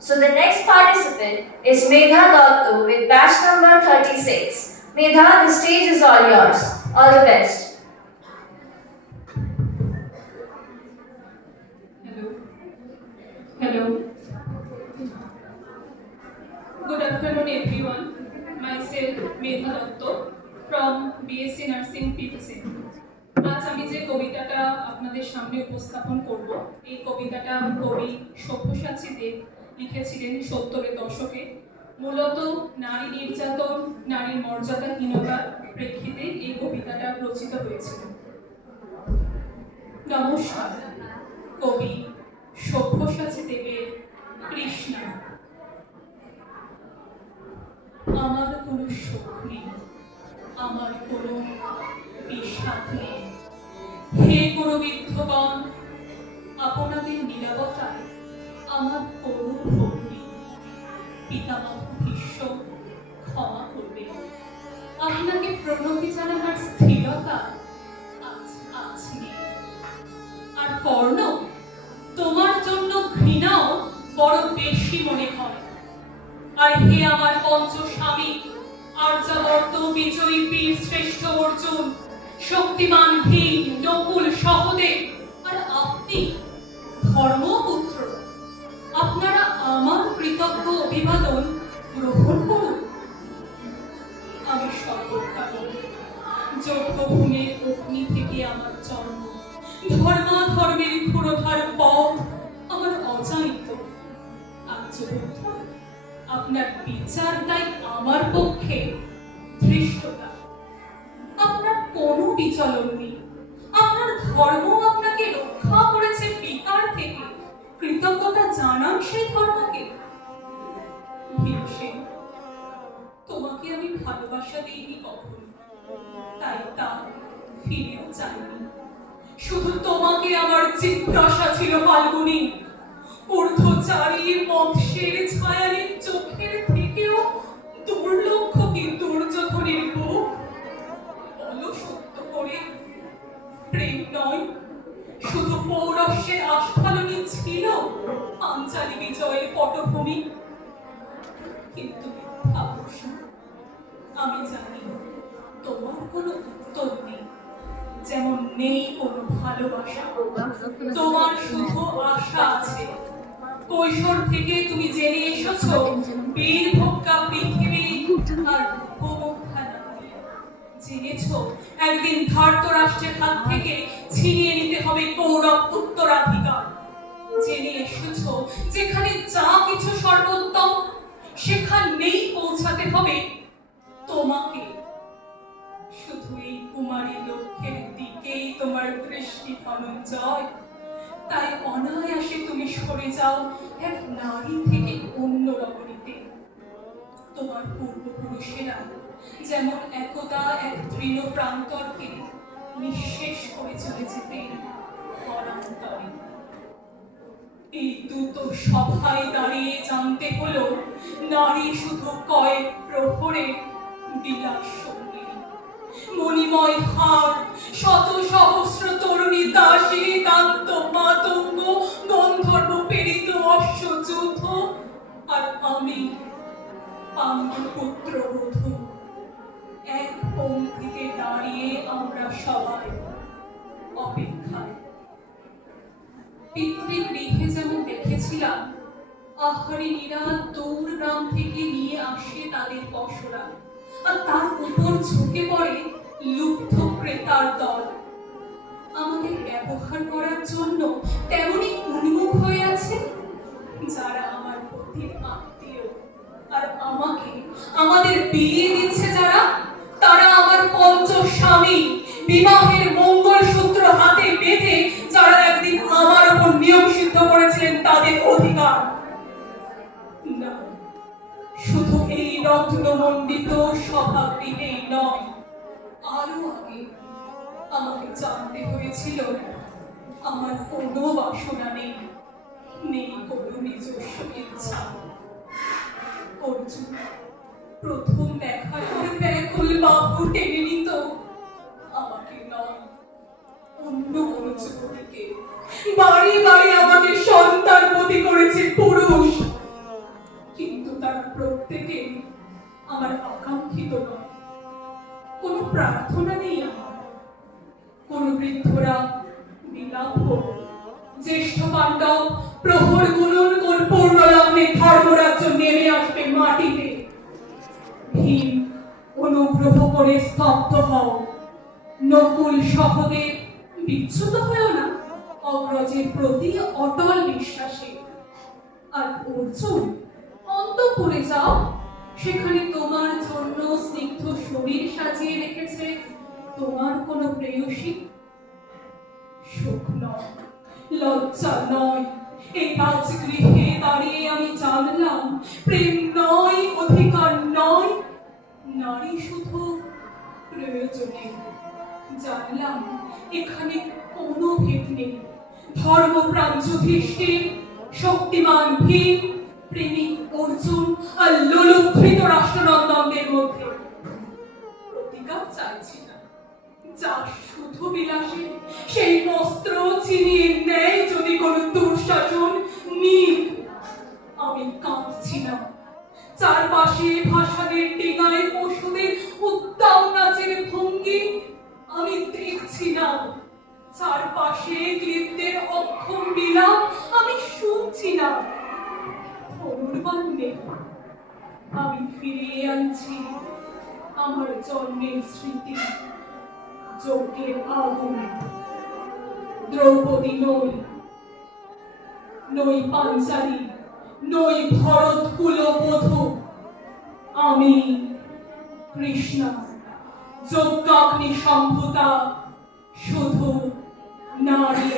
So the next participant is Medha Dattu with batch number 36. Medha, the stage is all yours. All the best. Hello. Hello. Good afternoon, everyone. Myself, Medha Dattu from BSc Nursing PPC. আজ আমি যে কবিতাটা আপনাদের সামনে উপস্থাপন করব, এই কবিতাটা কবি সব্যসাচী দেব লিখেছিলেন 70-এর দশকে। মূলত নারী নির্যাতন, নারীর মর্যাদাহীনতার প্রেক্ষিতে এই কবিতাটা রচিত হয়েছিল। নমস্কার। কবি সব্যসাচী দেবের কৃষ্ণা। আমার কোনো শোক নেই, আমার কোনো বিষাদ নেই। হে গুরুবিদ্ধগণ, আপনাদের নীরবতায় আমার কোনো ভোগ নেই। পিতামহ ভীষ্ম, ক্ষমা করবে। আপনাকে প্রণতি জানাবার স্থিরতা আজ আজ নেই। আর কর্ণ, তোমার জন্য ঘৃণাও বড় বেশি মনে হয়। আর হে আমার পঞ্চস্বামী, আর্যাবর্ত বিজয়ী বীর শ্রেষ্ঠ অর্জুন, শক্তিমান ভীম, নকুল, সহদেব, আর আপনি ধর্মপুত্র, আপনারা আমার কৃতজ্ঞ অভিবাদন গ্রহণ করুন। আমি সর্বকাল যজ্ঞভূমির অগ্নি থেকে আমার জন্ম, ধর্মাধর্মের ক্ষুরধার পথ আমার অজানিত। আর্যপুত্র, আপনার বিচার তাই আমার পক্ষে ধৃষ্টতা। আপনার কোনো বিচলন নেই। আপনার ধর্ম আপনাকে রক্ষা করেছে বিকার থেকে। কৃতজ্ঞতা জানান সেই ধর্মকে। ভীমসেন, তোমাকে আমি ভালোবাসা দিইনি কখনো, তাই তা ফিরেও চাইনি। শুধু তোমাকে আমার জিজ্ঞাসা ছিল ফাল্গুনী। ঊর্ধ্বচারী মৎস্যের ছায়ালীন চোখের থেকেও দুর্লক্ষ কি দুর্যোধনের বুক। বলো সত্য করে, প্রেম নয়, শুধু পৌরস্যের আস্ফালনই ছিল পাঞ্চালী বিজয়ের পটভূমি। কিন্তু মিথ্যা প্রশ্ন। আমি জানি তোমার কোনো উত্তর নেই, যেমন নেই কোনো ভালোবাসা। তোমার শুধু আশা আছে। কৈশোর থেকে তুমি জেনে এসেছো বীর ভোক্তা পৃথিবী আর উপমুখা নারী। জেনেছো একদিন ধার্তরাষ্ট্রের হাত থেকে ছিনিয়ে নিতে হবে কৌরব উত্তরাধিকার। জেনে এসেছো যেখানে যা কিছু সর্বোত্তম, সেখানেই পৌঁছাতে হবে তোমাকে। শুধু এই কুমারী লক্ষ্যের দিকেই তোমার দৃষ্টি ধনঞ্জয়। তাই অনায়াসে তুমি সরে যাও এক নারী থেকে অন্য রমণীতে। তোমার পূর্বপুরুষেরা যেমন একদা এক তৃণ প্রান্তরকে নিঃশেষ করে চলে যেতেন পরান্তরে। এই দ্রুত সভায় দাঁড়িয়ে জানতে হলো নারী শুধু কয়েক প্রহরের বিলাস সঙ্গী। মণিময় হার, শত সহস্র তরুণী দাসী, দান্ত মাতঙ্গ, গন্ধর্ব প্রেরিত অশ্বযুদ্ধ, আর আমি পাণ্ডুপুত্র বধূ। এক পঙ্ক্তিতে দাঁড়িয়ে আমরা সবাই অপেক্ষায়। পিতৃগৃহে যেমন দেখেছিলাম আহারিণীরা দূর গ্রাম থেকে নিয়ে আসে তাদের পসরা, আর তার উপর ঝুঁকে পড়ে লুব্ধ ক্রেতার দল। আমাদের ব্যবহার করার জন্য তেমনি উন্মুখ হয়ে আছে যারা আমার প্রতি আত্মীয়। আর আমাকে আমাদের বিলিয়ে দিচ্ছে যারা, তারা আমার পঞ্চস্বামী। বিবাহের মঙ্গলসূত্র হাতে বেঁধে যারা একদিন আমার উপর নিয়ম সিদ্ধ করেছিলেন তাদের অধিকার। না, শুধু এই রত্নমণ্ডিত সভাগৃহেই নয়, আরো আগে আমাকে জানতে হয়েছিল আমার কোনো বাসনা নেই, নেই কোনো নিজস্ব ইচ্ছা। অর্জুন প্রথম দেখার পরে ব্যাকুল বাহু টেনে নিত আমাকে নয়, অন্য কোনো যুবতীকে। বাড়ি বাড়ি আমাকে সন্তানবতী করেছে পুরুষ। প্রত্যেকে আমার আকাঙ্ক্ষিত নয়। কোনো প্রার্থনা নেই আমার। কোন বৃদ্ধরা বিলাপ করবে, জ্যেষ্ঠ পাণ্ডব প্রহর গুণন কোন পূর্ণ লগ্নে ধর্মরাজ্য নেমে আসবে মাটিতে। ভীম অনুগ্রহ করে স্তব্ধ হও, নকুল সহদেব বিচ্যুত হয়েও না অগ্রজের প্রতি অটল বিশ্বাসে। আর অর্জুন অন্তঃপুরে যাও, সেখানে তোমার জন্য স্নিগ্ধ শরীর সাজিয়ে রেখেছে তোমার কোন প্রেয়সী। সুখ নয়, লজ্জা নয়, এই রাজগৃহে দাঁড়িয়ে আমি জানলাম প্রেম নয়, অধিকার নয়, নারী শুধু প্রয়োজনে। জানলাম এখানে কোনো ভেদ নেই, ধর্মপ্রাণ যুধিষ্ঠির, শক্তিমান ভীম, প্রেমিক অর্জুন আর লোলুপৃত রাষ্ট্রনন্দনদের মধ্যে। প্রতিকার চাইছি না, যা শুধু বিলাসী, সেই বস্ত্র চিনিয়ে নেয় যদি কোনো দুঃশাসন নিক। আমি কাঁদছি না, চারপাশে ভাসানের ডিঙায় পশুদের উদ্দাম নাচের ভঙ্গি আমি দেখছি না, চারপাশে ক্লিপ্তের অক্ষম বিলাপ আমি শুনছি না। ধনুর্বাণ নেই, আমি ফিরিয়ে আনছি আমার জন্মের স্মৃতি, যজ্ঞের আগুন। দ্রৌপদী নই, নই পাঞ্চালী, নই ভরত কুলবধূ, আমি কৃষ্ণ, যজ্ঞাগ্নি সম্ভূতা, শুধু নারী।